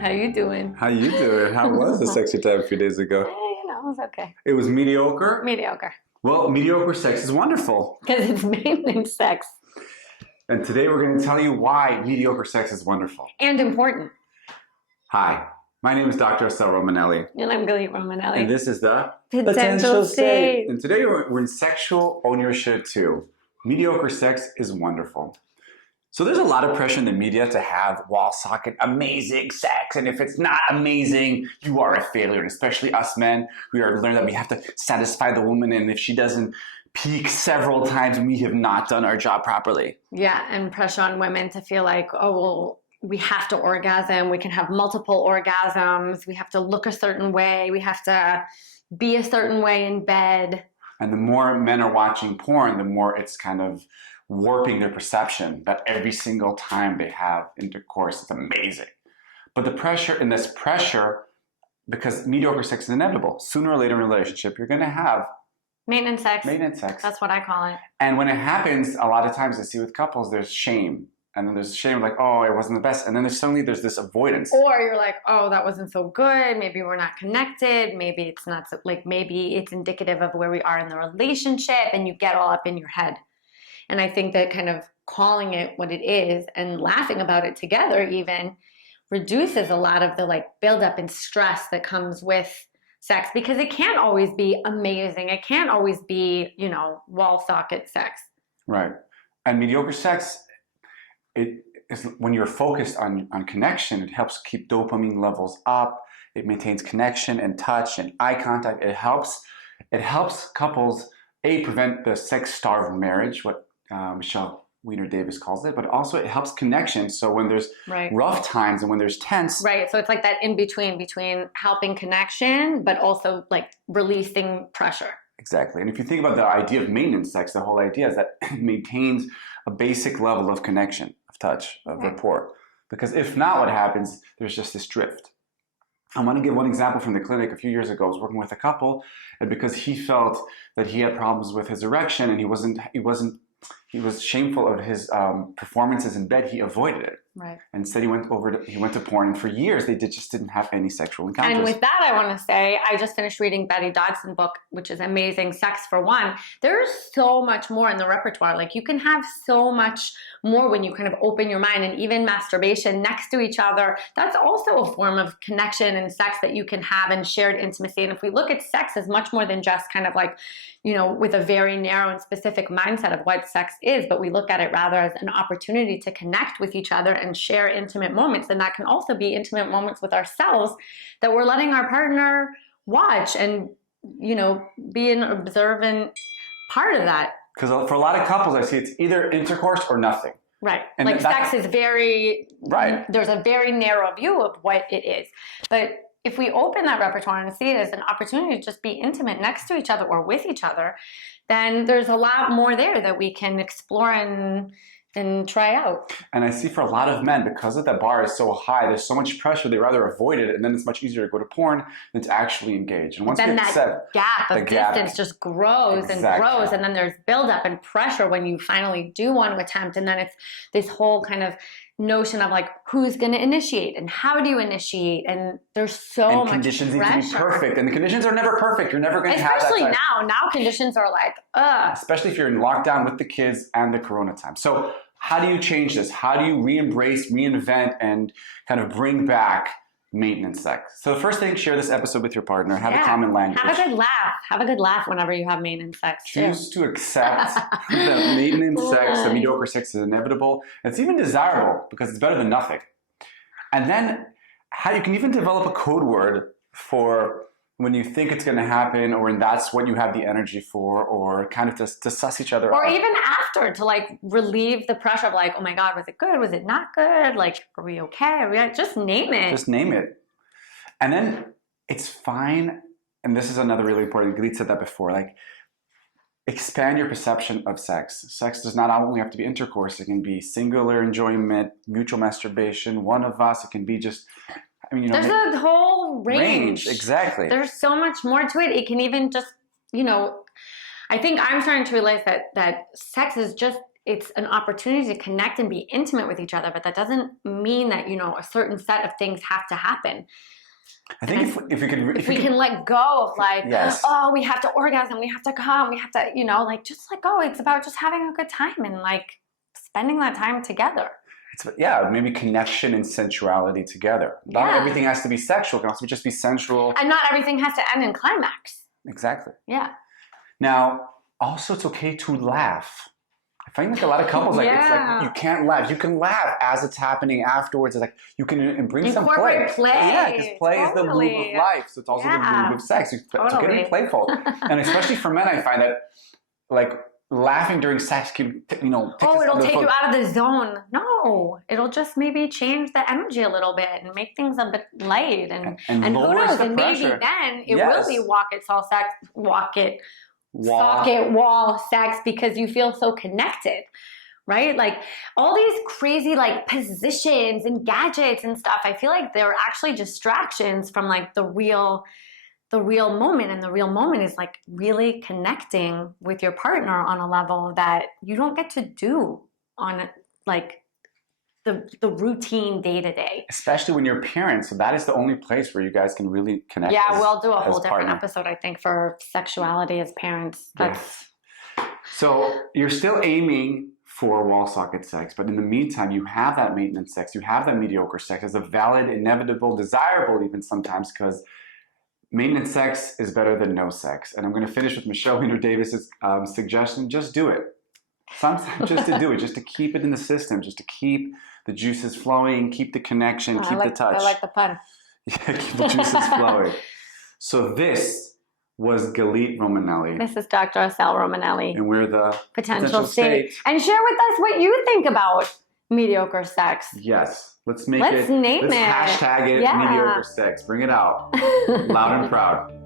How you doing? How you doing? How was the sexy time a few days ago? It was okay. It was mediocre? Mediocre. Well, mediocre sex is wonderful. Because it's maintenance sex. And today we're going to tell you why mediocre sex is wonderful. And important. Hi, my name is Dr. Assael Romanelli. And I'm Galit Romanelli. And this is the Potential State. And today we're in Sexual Own Your Shit 2. Mediocre sex is wonderful. So there's a lot of pressure in the media to have wall socket amazing sex, and if it's not amazing, you are a failure. And especially us men, we are learning that we have to satisfy the woman, and if she doesn't peak several times, we have not done our job properly. Yeah, and pressure on women to feel like, oh, well, we have to orgasm, we can have multiple orgasms, we have to look a certain way, we have to be a certain way in bed. And the more men are watching porn, the more it's kind of warping their perception that every single time they have intercourse, it's amazing. But the pressure, because mediocre sex is inevitable. Sooner or later in a relationship, you're going to have Maintenance sex. maintenance sex. That's what I call it. And when it happens, a lot of times I see with couples, there's shame. And then there's shame like, oh, it wasn't the best. And then there's this avoidance. Or you're like, oh, that wasn't so good. Maybe we're not connected. Maybe it's not so, like, maybe it's indicative of where we are in the relationship, and you get all up in your head. And I think that kind of calling it what it is and laughing about it together even reduces a lot of the like buildup and stress that comes with sex, because it can't always be amazing. It can't always be, wall socket sex. Right. And mediocre sex, it is when you're focused on connection, it helps keep dopamine levels up. It maintains connection and touch and eye contact. It helps couples, prevent the sex-starved marriage, what Michelle Weiner-Davis calls it, but also it helps connection. So when there's rough times and when there's tense. Right. So it's like that in between helping connection, but also like releasing pressure. Exactly. And if you think about the idea of maintenance sex, the whole idea is that it maintains a basic level of connection, of touch, of rapport. Because if not, what happens, there's just this drift. I want to give one example from the clinic. A few years ago, I was working with a couple, and because he felt that he had problems with his erection and he was shameful of his performances in bed, he avoided it. Right. Instead, he went to porn, and for years they just didn't have any sexual encounters. And with that, I want to say, I just finished reading Betty Dodson's book, which is amazing, Sex for One. There's so much more in the repertoire. Like, you can have so much more when you kind of open your mind, and even masturbation next to each other. That's also a form of connection and sex that you can have, and shared intimacy. And if we look at sex as much more than just kind of like, with a very narrow and specific mindset of what sex is, but we look at it rather as an opportunity to connect with each other and share intimate moments. And that can also be intimate moments with ourselves that we're letting our partner watch and, be an observant part of that. Because for a lot of couples, I see it's either intercourse or nothing. Right. And like sex is there's a very narrow view of what it is. But if we open that repertoire and see it as an opportunity to just be intimate next to each other or with each other, then there's a lot more there that we can explore and try out. And I see for a lot of men, because of that bar is so high, there's so much pressure, they rather avoid it, and then it's much easier to go to porn than to actually engage. And once then that gap of distance just grows and grows, and then there's buildup and pressure when you finally do want to attempt, and then it's this whole kind of notion of like, who's going to initiate and how do you initiate, and there's so much conditions pressure. Need to be perfect, and the conditions are never perfect. You're never going to have that. Especially now conditions are like, especially if you're in lockdown with the kids and the corona time. So how do you change this? How do you re-embrace, reinvent, and kind of bring back maintenance sex? So the first thing, share this episode with your partner. Have a common language. Have a good laugh. Have a good laugh whenever you have maintenance sex. Choose to accept that maintenance sex, the mediocre sex, is inevitable. It's even desirable because it's better than nothing. And then you can even develop a code word for when you think it's going to happen, or when that's what you have the energy for, or kind of to suss each other out. Or even after, to like relieve the pressure of like, oh my God, was it good? Was it not good? Like, are we okay? Just name it. Just name it. And then it's fine. And this is another really important, Galit said that before, like, expand your perception of sex. Sex does not only have to be intercourse. It can be singular enjoyment, mutual masturbation, one of us. It can be just... there's a whole range. Exactly. There's so much more to it. It can even just, I think I'm starting to realize that sex is just it's an opportunity to connect and be intimate with each other, but that doesn't mean that, you know, a certain set of things have to happen. I think if we can let go of like, yes. oh, we have to orgasm, we have to come, we have to, you know, like just let go. It's about just having a good time and like spending that time together. Yeah, maybe connection and sensuality together. Not everything has to be sexual. It can also just be sensual. And not everything has to end in climax. Exactly. Yeah. Now, also it's okay to laugh. I find like a lot of couples, like it's like you can't laugh. You can laugh as it's happening afterwards. It's like you can bring some play. Yeah, because play is the lube of life. So it's also the lube of sex. It's okay to be playful. And especially for men, I find that like laughing during sex can, you know, it'll take you out of the zone. No, it'll just maybe change the energy a little bit and make things a bit light. And who knows? And maybe then it will be socket wall sex because you feel so connected, right? Like all these crazy like positions and gadgets and stuff, I feel like they're actually distractions from like the real moment. And the real moment is like really connecting with your partner on a level that you don't get to do on like the routine day-to-day. Especially when you're parents. So that is the only place where you guys can really connect. Yeah, we'll do a whole different episode, I think, for sexuality as parents. Yes. So you're still aiming for wall socket sex, but in the meantime, you have that maintenance sex, you have that mediocre sex as a valid, inevitable, desirable even sometimes, because maintenance sex is better than no sex. And I'm going to finish with Michelle Wiener Davis's suggestion, just do it. Sometimes just to do it, just to keep it in the system, just to keep the juices flowing, keep the connection, keep the touch. I like the pun. Yeah, keep the juices flowing. So this was Galit Romanelli. This is Dr. Assael Romanelli. And we're the Potential State. And share with us what you think about mediocre sex. Yes. Let's hashtag it mediocre sex. Bring it out. Loud and proud.